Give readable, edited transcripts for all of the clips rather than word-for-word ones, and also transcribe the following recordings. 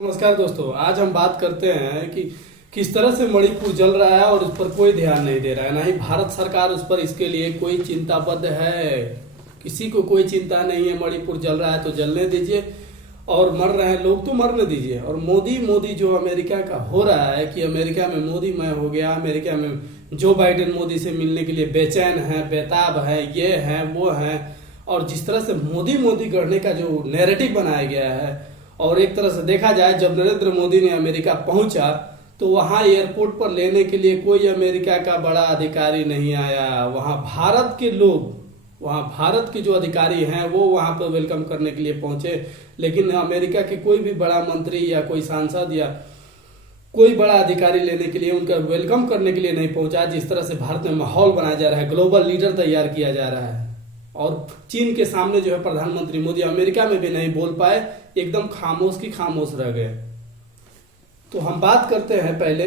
नमस्कार दोस्तों, आज हम बात करते हैं कि किस तरह से मणिपुर जल रहा है और उस पर कोई ध्यान नहीं दे रहा है। ना ही भारत सरकार उस पर इसके लिए कोई चिंताबद्ध है। किसी को कोई चिंता नहीं है। मणिपुर जल रहा है तो जलने दीजिए, और मर रहे हैं लोग तो मरने दीजिए। और मोदी जो अमेरिका का हो रहा है कि अमेरिका में मोदी मैं हो गया, अमेरिका में जो बाइडेन मोदी से मिलने के लिए बेचैन है, बेताब है, ये है वो है। और जिस तरह से मोदी करने का जो नैरेटिव बनाया गया है, और एक तरह से देखा जाए जब नरेंद्र मोदी ने अमेरिका पहुंचा तो वहां एयरपोर्ट पर लेने के लिए कोई अमेरिका का बड़ा अधिकारी नहीं आया। वहां भारत के लोग, वहां भारत के जो अधिकारी हैं वो वहां पर वेलकम करने के लिए पहुंचे, लेकिन अमेरिका के कोई भी बड़ा मंत्री या कोई सांसद या कोई बड़ा अधिकारी लेने के लिए, उनका वेलकम करने के लिए नहीं पहुंचा। जिस तरह से भारत में माहौल बनाया जा रहा है, ग्लोबल लीडर तैयार किया जा रहा है, और चीन के सामने जो है प्रधानमंत्री मोदी अमेरिका में भी नहीं बोल पाए, एकदम खामोश रह गए। तो हम बात करते हैं पहले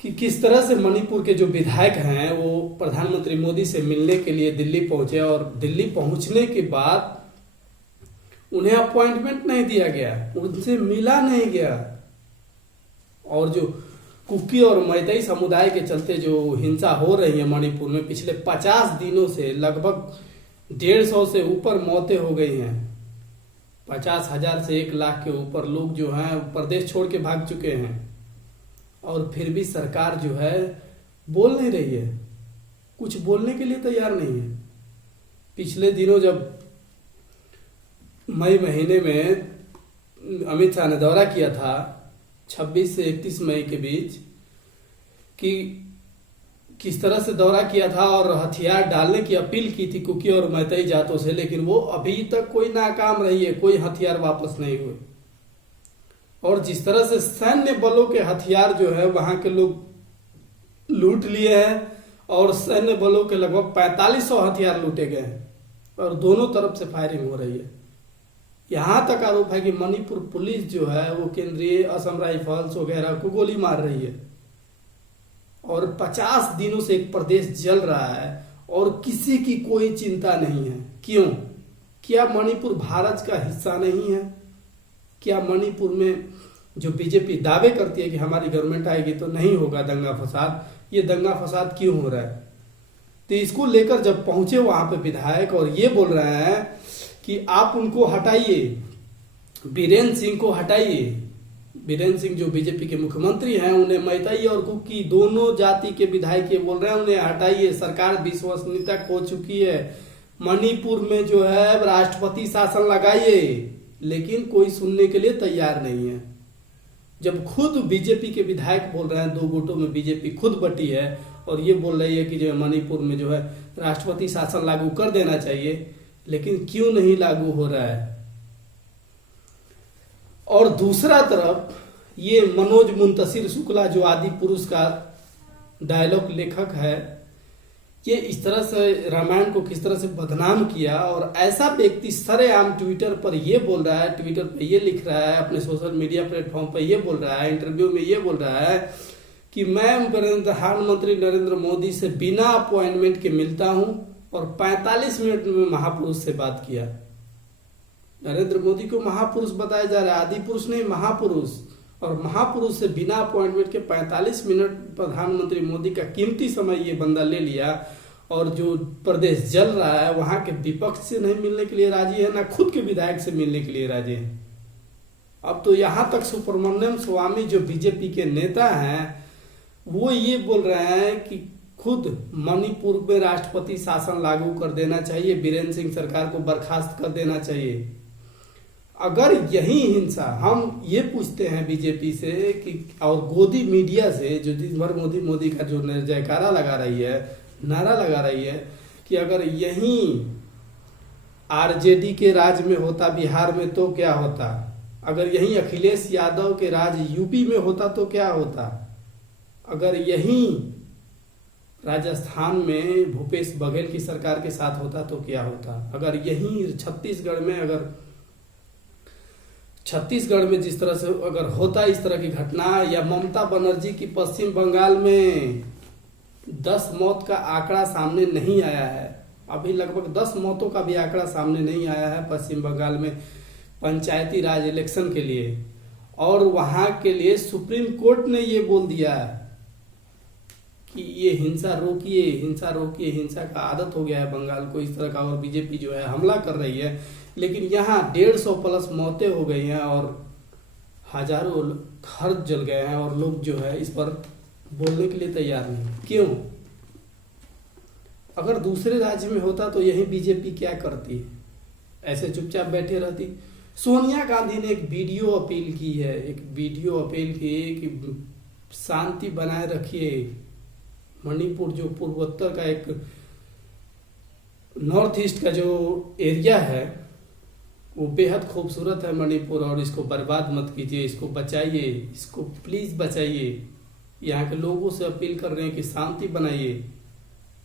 कि किस तरह से मणिपुर के जो विधायक हैं वो प्रधानमंत्री मोदी से मिलने के लिए दिल्ली पहुंचे, और दिल्ली पहुंचने के बाद उन्हें अपॉइंटमेंट नहीं दिया गया, उनसे मिला नहीं गया। और जो कुकी और मैतेई समुदाय के चलते जो हिंसा हो रही है मणिपुर में, पिछले 50 दिनों से लगभग 150 से ऊपर मौतें हो गई हैं। 50,000 से 1 लाख के ऊपर लोग जो हैं प्रदेश छोड़ के भाग चुके हैं, और फिर भी सरकार जो है बोल नहीं रही है, कुछ बोलने के लिए तैयार नहीं है। पिछले दिनों जब मई महीने में अमित शाह ने दौरा किया था 26 से 31 मई के बीच, कि किस तरह से दौरा किया था और हथियार डालने की अपील की थी कुकी और मैतेई जातों से, लेकिन वो अभी तक कोई नाकाम रही है, कोई हथियार वापस नहीं हुए। और जिस तरह से सैन्य बलों के हथियार जो है वहां के लोग लूट लिए हैं, और सैन्य बलों के लगभग 4500 हथियार लूटे गए हैं, और दोनों तरफ से फायरिंग हो रही है। यहां तक आरोप है कि मणिपुर पुलिस जो है वो केंद्रीय असम राइफल्स वगैरह को गोली मार रही है। और 50 दिनों से एक प्रदेश जल रहा है और किसी की कोई चिंता नहीं है। क्यों? क्या मणिपुर भारत का हिस्सा नहीं है? क्या मणिपुर में जो बीजेपी दावे करती है कि हमारी गवर्नमेंट आएगी तो नहीं होगा दंगा फसाद, ये दंगा फसाद क्यों हो रहा है? तो इसको लेकर जब पहुंचे वहां पे विधायक, और ये बोल रहे हैं कि आप उनको हटाइए, बीरेन सिंह को हटाइए। बीरेन सिंह जो बीजेपी के मुख्यमंत्री हैं, उन्हें मैतेई और कुकी दोनों जाति के विधायक ये बोल रहे हैं उन्हें हटाइए। सरकार विश्वसनीयता खो चुकी है। मणिपुर में जो है राष्ट्रपति शासन लगाइए, लेकिन कोई सुनने के लिए तैयार नहीं है। जब खुद बीजेपी के विधायक बोल रहे हैं, 2 गुटों में बीजेपी खुद बटी है और ये बोल रही है कि जो मणिपुर में जो है राष्ट्रपति शासन लागू कर देना चाहिए, लेकिन क्यों नहीं लागू हो रहा है? और दूसरा तरफ ये मनोज मुंतशिर शुक्ला जो आदि पुरुष का डायलॉग लेखक है, ये इस तरह से रामायण को किस तरह से बदनाम किया, और ऐसा व्यक्ति सरेआम ट्विटर पर ये बोल रहा है, ट्विटर पे ये लिख रहा है, अपने सोशल मीडिया प्लेटफॉर्म पर ये बोल रहा है, इंटरव्यू में ये बोल रहा है कि मैं प्रधानमंत्री नरेंद्र मोदी से बिना अपॉइंटमेंट के मिलता हूं, और 45 मिनट में महापुरुष से बात किया। नरेंद्र मोदी को महापुरुष बताया जा रहा है, आदि पुरुष नहीं, महापुरुष। और महापुरुष से बिना अपॉइंटमेंट के 45 मिनट प्रधानमंत्री मोदी का कीमती समय ये बंदा ले लिया, और जो प्रदेश जल रहा है वहां के विपक्ष से नहीं मिलने के लिए राजी है, ना खुद के विधायक से मिलने के लिए राजी है। अब तो यहां तक सुब्रमण्यम स्वामी जो बीजेपी के नेता हैं, वो ये बोल रहे हैं कि खुद मणिपुर में राष्ट्रपति शासन लागू कर देना चाहिए, बीरेन सिंह सरकार को बर्खास्त कर देना चाहिए। अगर यही हिंसा, हम ये पूछते हैं बीजेपी से कि, और गोदी मीडिया से जो दिन भर मोदी का जो जयकारा लगा रही है, नारा लगा रही है, कि अगर यही आरजेडी के राज में होता बिहार में तो क्या होता, अगर यही अखिलेश यादव के राज यूपी में होता तो क्या होता, अगर यही राजस्थान में भूपेश बघेल की सरकार के साथ होता तो क्या होता, अगर यही छत्तीसगढ़ में जिस तरह से अगर होता इस तरह की घटना, या ममता बनर्जी की पश्चिम बंगाल में 10 मौत का आंकड़ा सामने नहीं आया है, अभी लगभग 10 मौतों का भी आंकड़ा सामने नहीं आया है पश्चिम बंगाल में पंचायती राज इलेक्शन के लिए, और वहां के लिए सुप्रीम कोर्ट ने ये बोल दिया कि ये हिंसा रोकिए, हिंसा रोकिए, हिंसा का आदत हो गया है बंगाल को इस तरह का, और बीजेपी जो है हमला कर रही है। लेकिन यहाँ 150 प्लस मौतें हो गई हैं और हजारों घर जल गए हैं और लोग जो है इस पर बोलने के लिए तैयार नहीं। क्यों? अगर दूसरे राज्य में होता तो यही बीजेपी क्या करती? ऐसे चुपचाप बैठे रहती। सोनिया गांधी ने एक वीडियो अपील की है, कि शांति बनाए रखिए। मणिपुर जो पूर्वोत्तर का एक नॉर्थ ईस्ट का जो एरिया है वो बेहद खूबसूरत है मणिपुर, और इसको बर्बाद मत कीजिए, इसको बचाइए, इसको प्लीज बचाइए। यहाँ के लोगों से अपील कर रहे हैं कि शांति बनाइए,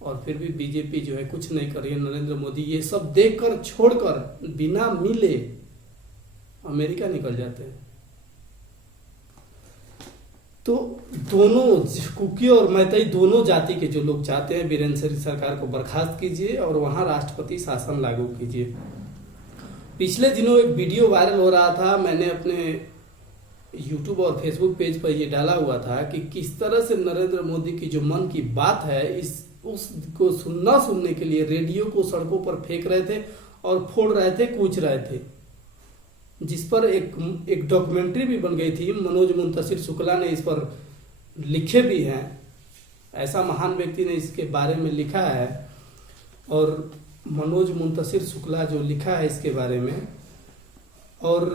और फिर भी बीजेपी जो है कुछ नहीं कर रही है। नरेंद्र मोदी ये सब देखकर छोड़कर बिना मिले अमेरिका निकल जाते हैं। तो दोनों कुकी और मैतई दोनों जाति के जो लोग चाहते हैं बीरेंद्र सरकार को बर्खास्त कीजिए और वहां राष्ट्रपति शासन लागू कीजिए। पिछले दिनों एक वीडियो वायरल हो रहा था, मैंने अपने YouTube और Facebook पेज पर ये डाला हुआ था कि किस तरह से नरेंद्र मोदी की जो मन की बात है उसको सुनने के लिए रेडियो को सड़कों पर फेंक रहे थे और फोड़ रहे थे, कूच रहे थे, जिस पर एक डॉक्यूमेंट्री भी बन गई थी। मनोज मुंतशिर शुक्ला ने इस पर लिखे भी हैं, ऐसा महान व्यक्ति ने इसके बारे में लिखा है। और मनोज मुंतशिर शुक्ला जो लिखा है इसके बारे में, और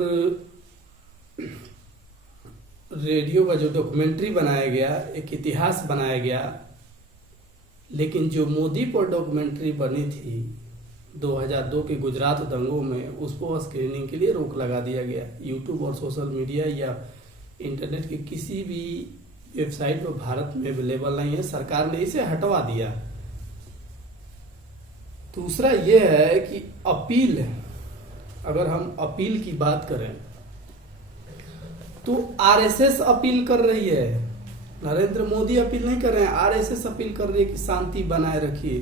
रेडियो का जो डॉक्यूमेंट्री बनाया गया, एक इतिहास बनाया गया। लेकिन जो मोदी पर डॉक्यूमेंट्री बनी थी 2002 के गुजरात दंगों में, उसको स्क्रीनिंग के लिए रोक लगा दिया गया। यूट्यूब और सोशल मीडिया या इंटरनेट के किसी भी वेबसाइट पर भारत में अवेलेबल नहीं है, सरकार ने इसे हटवा दिया। दूसरा यह है कि अपील, अगर हम अपील की बात करें तो आरएसएस अपील कर रही है, नरेंद्र मोदी अपील नहीं कर रहे हैं, आरएसएस अपील कर रही है कि शांति बनाए रखिए।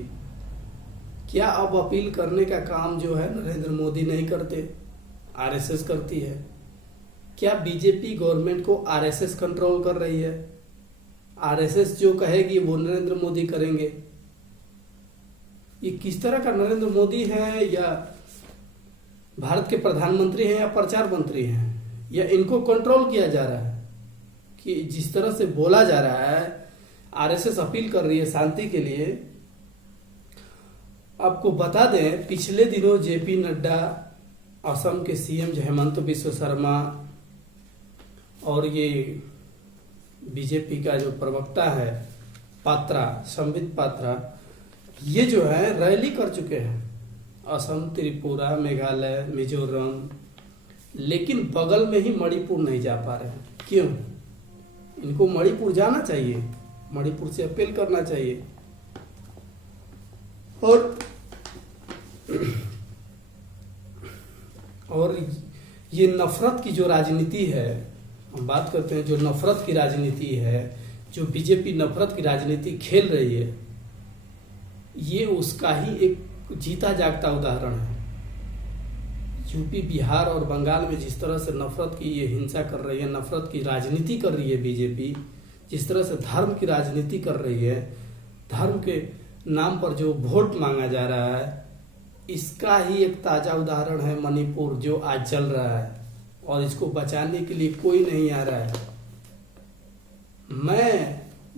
क्या अब अपील करने का काम जो है नरेंद्र मोदी नहीं करते, आरएसएस करती है? क्या बीजेपी गवर्नमेंट को आरएसएस कंट्रोल कर रही है? आरएसएस जो कहेगी वो नरेंद्र मोदी करेंगे? ये किस तरह का नरेंद्र मोदी है, या भारत के प्रधानमंत्री हैं, या प्रचार मंत्री हैं, या इनको कंट्रोल किया जा रहा है? कि जिस तरह से बोला जा रहा है, आरएसएस अपील कर रही है शांति के लिए। आपको बता दें, पिछले दिनों जेपी नड्डा, असम के सीएम हेमंत बिस्व शर्मा और ये बीजेपी का जो प्रवक्ता है पात्रा, संबित पात्रा, ये जो है रैली कर चुके हैं असम, त्रिपुरा, मेघालय, मिजोरम, लेकिन बगल में ही मणिपुर नहीं जा पा रहे हैं। क्यों? इनको मणिपुर जाना चाहिए, मणिपुर से अपील करना चाहिए। और ये नफरत की जो राजनीति है, हम बात करते हैं जो नफरत की राजनीति है, जो बीजेपी नफरत की राजनीति खेल रही है, ये उसका ही एक जीता जागता उदाहरण है। यूपी, बिहार और बंगाल में जिस तरह से नफरत की ये हिंसा कर रही है, नफरत की राजनीति कर रही है बीजेपी, जिस तरह से धर्म की राजनीति कर रही है, धर्म के नाम पर जो वोट मांगा जा रहा है, इसका ही एक ताजा उदाहरण है मणिपुर, जो आज जल रहा है और इसको बचाने के लिए कोई नहीं आ रहा है।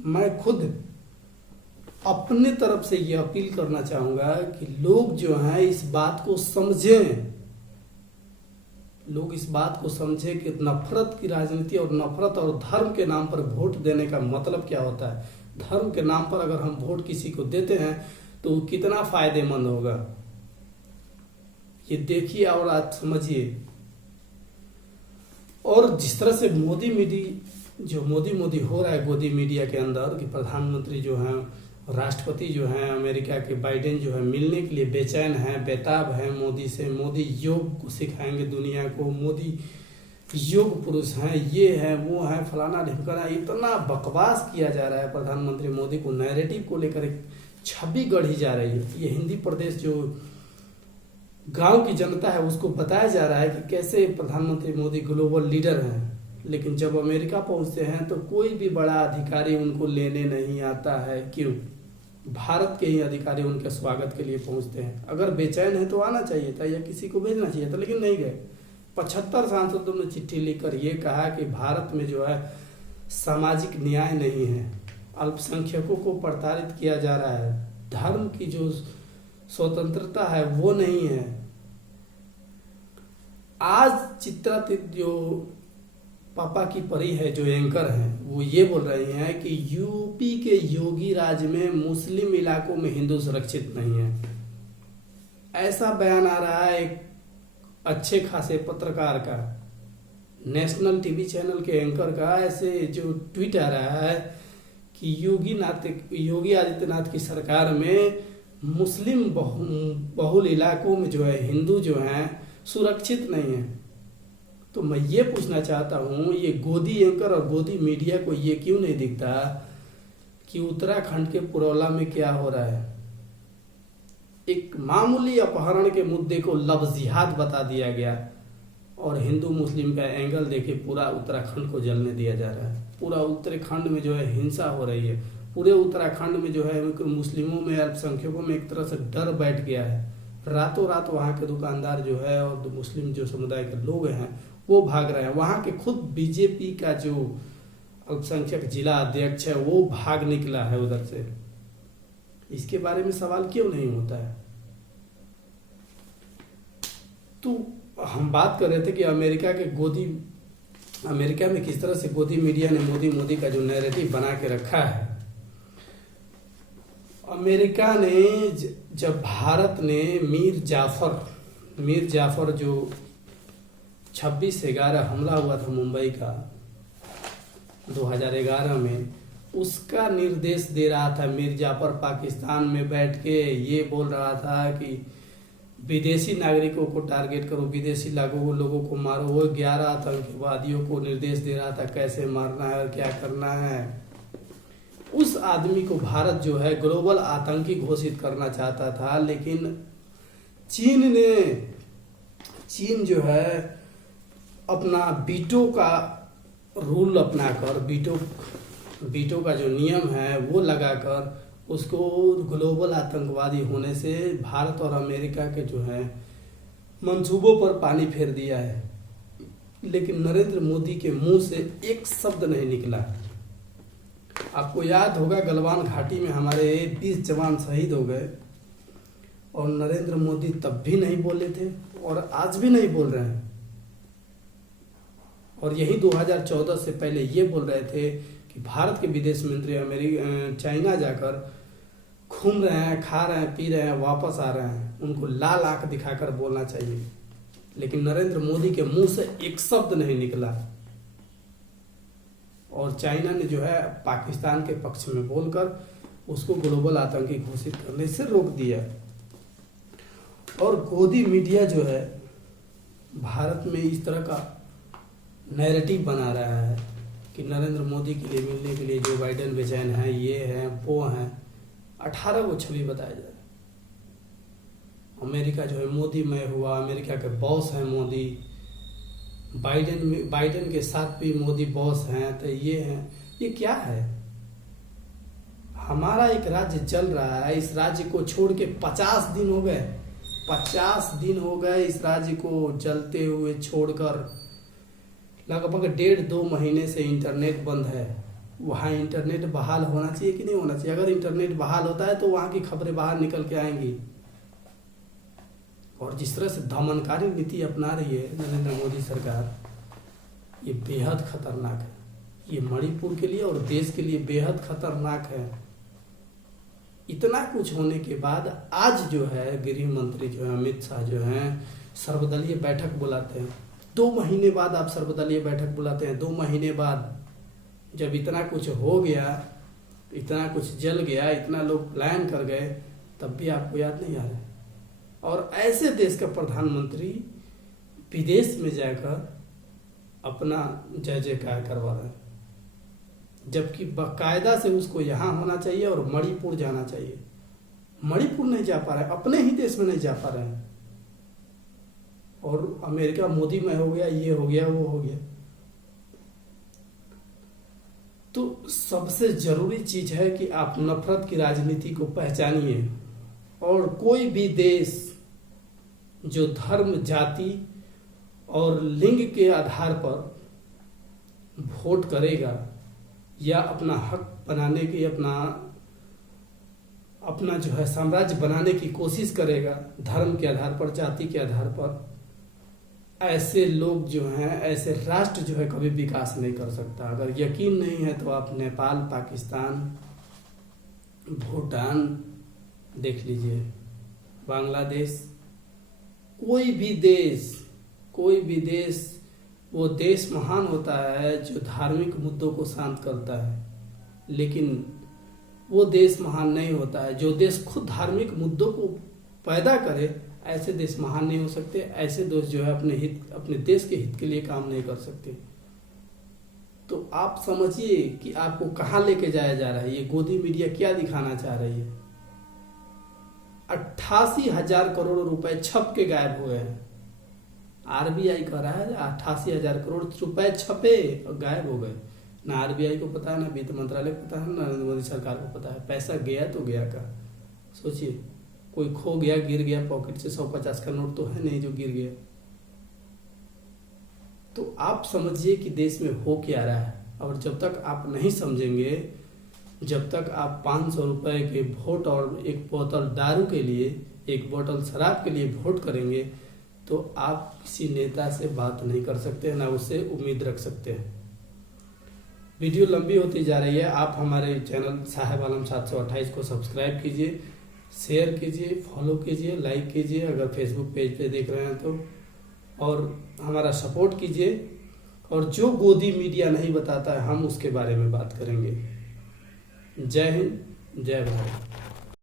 मैं खुद अपने तरफ से ये अपील करना चाहूंगा कि लोग जो हैं इस बात को समझें, लोग इस बात को समझें कि नफरत की राजनीति और नफरत और धर्म के नाम पर वोट देने का मतलब क्या होता है। धर्म के नाम पर अगर हम वोट किसी को देते हैं तो कितना फायदेमंद होगा, ये देखिए और आज समझिए। और जिस तरह से मोदी हो रहा है गोदी मीडिया के अंदर, कि प्रधानमंत्री जो हैं, राष्ट्रपति जो हैं अमेरिका के बाइडेन जो है मिलने के लिए बेचैन हैं, बेताब हैं मोदी से। मोदी योग को सिखाएंगे दुनिया को, मोदी योग पुरुष हैं, ये है वो है, फलाना ढिमकाना, इतना बकवास किया जा रहा है। प्रधानमंत्री मोदी को नैरेटिव को लेकर एक छवि गढ़ी जा रही है। ये हिंदी प्रदेश जो गांव की जनता है उसको बताया जा रहा है कि कैसे प्रधानमंत्री मोदी ग्लोबल लीडर हैं, लेकिन जब अमेरिका पहुंचते हैं तो कोई भी बड़ा अधिकारी उनको लेने नहीं आता है। क्यों? भारत के ही अधिकारी उनके स्वागत के लिए पहुंचते हैं। अगर बेचैन है तो आना चाहिए था या किसी को भेजना चाहिए था, लेकिन नहीं गए। 75 सांसदों ने चिट्ठी लिखकर ये कहा कि भारत में जो है सामाजिक न्याय नहीं है, अल्पसंख्यकों को प्रताड़ित किया जा रहा है, धर्म की जो स्वतंत्रता है वो नहीं है। आज चित्रातीत जो पापा की परी है, जो एंकर हैं, वो ये बोल रही हैं कि यूपी के योगी राज्य में मुस्लिम इलाकों में हिंदू सुरक्षित नहीं है। ऐसा बयान आ रहा है एक अच्छे खासे पत्रकार का, नेशनल टीवी चैनल के एंकर का। ऐसे जो ट्वीट आ रहा है कि योगी आदित्यनाथ की सरकार में मुस्लिम बहुल इलाकों में जो है हिंदू जो हैं सुरक्षित नहीं है। तो मैं ये पूछना चाहता हूँ, ये गोदी एंकर और गोदी मीडिया को ये क्यों नहीं दिखता कि उत्तराखंड के पुरौला में क्या हो रहा है? एक मामूली अपहरण के मुद्दे को लव जिहाद बता दिया गया और हिंदू मुस्लिम का एंगल देके पूरा उत्तराखंड को जलने दिया जा रहा है। पूरा उत्तराखंड में जो है हिंसा हो रही है। पूरे उत्तराखंड में जो है मुस्लिमों में, अल्पसंख्यकों में एक तरह से डर बैठ गया है। रातों रात वहाँ के दुकानदार जो है और मुस्लिम जो समुदाय के लोग हैं वो भाग रहे हैं। वहाँ के खुद बीजेपी का जो अल्पसंख्यक जिला अध्यक्ष है वो भाग निकला है उधर से। इसके बारे में सवाल क्यों नहीं होता है? तो हम बात कर रहे थे कि अमेरिका में किस तरह से गोदी मीडिया ने मोदी का जो नैरेटिव बना के रखा है। अमेरिका ने जब भारत ने मीर जाफर जो 26/11 हमला हुआ था मुंबई का 2011 में, उसका निर्देश दे रहा था। मीर जाफर पाकिस्तान में बैठ के ये बोल रहा था कि विदेशी नागरिकों को टारगेट करो, विदेशी लोगों को मारो। वो 11 आतंकवादियों को निर्देश दे रहा था कैसे मारना है और क्या करना है। उस आदमी को भारत जो है ग्लोबल आतंकी घोषित करना चाहता था, लेकिन चीन जो है अपना वीटो का रूल अपनाकर, वीटो का जो नियम है वो लगाकर उसको ग्लोबल आतंकवादी होने से भारत और अमेरिका के जो है मंसूबों पर पानी फेर दिया है। लेकिन नरेंद्र मोदी के मुंह से एक शब्द नहीं निकला। आपको याद होगा गलवान घाटी में हमारे 20 जवान शहीद हो गए और नरेंद्र मोदी तब भी नहीं बोले थे और आज भी नहीं बोल रहे हैं। और यही 2014 से पहले ये बोल रहे थे कि भारत के विदेश मंत्री चाइना जाकर घूम रहे हैं, खा रहे हैं, पी रहे हैं, वापस आ रहे हैं, उनको लाल आंख दिखाकर बोलना चाहिए। लेकिन नरेंद्र मोदी के मुंह से एक शब्द नहीं निकला और चाइना ने जो है पाकिस्तान के पक्ष में बोलकर उसको ग्लोबल आतंकी घोषित करने से रोक दिया। और गोदी मीडिया जो है भारत में इस तरह का नैरेटिव बना रहा है कि नरेंद्र मोदी के लिए मिलने के लिए जो बाइडेन बेचैन है, ये हैं वो हैं, 18 को छवि बताया जा रहा है। अमेरिका जो है मोदी मय हुआ, अमेरिका के बॉस हैं मोदी, बाइडेन के साथ भी मोदी बॉस हैं। तो ये हैं, ये क्या है? हमारा एक राज्य चल रहा है, इस राज्य को छोड़ के 50 दिन हो गए, 50 दिन हो गए इस राज्य को जलते हुए छोड़कर। लगभग 1.5-2 महीने से इंटरनेट बंद है। वहाँ इंटरनेट बहाल होना चाहिए कि नहीं होना चाहिए? अगर इंटरनेट बहाल होता है तो वहाँ की खबरें बाहर निकल के आएंगी। और जिस तरह से दमनकारी नीति अपना रही है नरेंद्र मोदी सरकार, ये बेहद खतरनाक है। ये मणिपुर के लिए और देश के लिए बेहद खतरनाक है। इतना कुछ होने के बाद आज जो है गृह मंत्री जो है अमित शाह जो हैं सर्वदलीय बैठक बुलाते हैं। 2 महीने बाद आप सर्वदलीय बैठक बुलाते हैं। 2 महीने बाद जब इतना कुछ हो गया, इतना कुछ जल गया, इतना लोग प्लान कर गए, तब भी आपको याद नहीं आ रहा है। और ऐसे देश का प्रधानमंत्री विदेश में जाकर अपना जय जयकार करवा रहे हैं, जबकि बाकायदा से उसको यहाँ होना चाहिए और मणिपुर जाना चाहिए। मणिपुर नहीं जा पा रहे, अपने ही देश में नहीं जा पा रहे हैं। और अमेरिका मोदी में हो गया, ये हो गया, वो हो गया। तो सबसे जरूरी चीज है कि आप नफरत की राजनीति को पहचानिए, और कोई भी देश जो धर्म, जाति और लिंग के आधार पर वोट करेगा या अपना हक बनाने की, अपना जो है साम्राज्य बनाने की कोशिश करेगा धर्म के आधार पर, जाति के आधार पर, ऐसे लोग जो हैं, ऐसे राष्ट्र जो है कभी विकास नहीं कर सकता। अगर यकीन नहीं है तो आप नेपाल, पाकिस्तान, भूटान देख लीजिए, बांग्लादेश, कोई भी देश, वो देश महान होता है जो धार्मिक मुद्दों को शांत करता है, लेकिन वो देश महान नहीं होता है जो देश खुद धार्मिक मुद्दों को पैदा करे। ऐसे देश महान नहीं हो सकते। ऐसे देश जो है अपने देश के हित के लिए काम नहीं कर सकते। तो आप समझिए कि आपको कहाँ लेके जाया जा रहा है। ये गोदी मीडिया क्या दिखाना चाह रही है। 88,000 करोड़ रुपए छप के गायब हो गए हैं। आरबीआई कह रहा है 88,000 करोड़ रुपए छपे और गायब हो गए। ना आरबीआई को पता है, ना वित्त मंत्रालय को पता है, ना नरेंद्र मोदी सरकार को पता है। पैसा गया तो गया का सोचिए। कोई खो गया, गिर गया पॉकेट से, 150 का नोट तो है नहीं जो गिर गया। तो आप समझिए कि देश में हो क्या रहा है। और जब तक आप नहीं समझेंगे, जब तक आप 500 रुपए के वोट और एक बोतल दारू के लिए, एक बोतल शराब के लिए वोट करेंगे, तो आप किसी नेता से बात नहीं कर सकते, ना उससे उम्मीद रख सकते हैं। वीडियो लंबी होती जा रही है। आप हमारे चैनल साहेब आलम 728 को सब्सक्राइब कीजिए, शेयर कीजिए, फॉलो कीजिए, लाइक कीजिए अगर फेसबुक पेज पे देख रहे हैं तो, और हमारा सपोर्ट कीजिए। और जो गोदी मीडिया नहीं बताता है, हम उसके बारे में बात करेंगे। जय हिंद, जय भारत।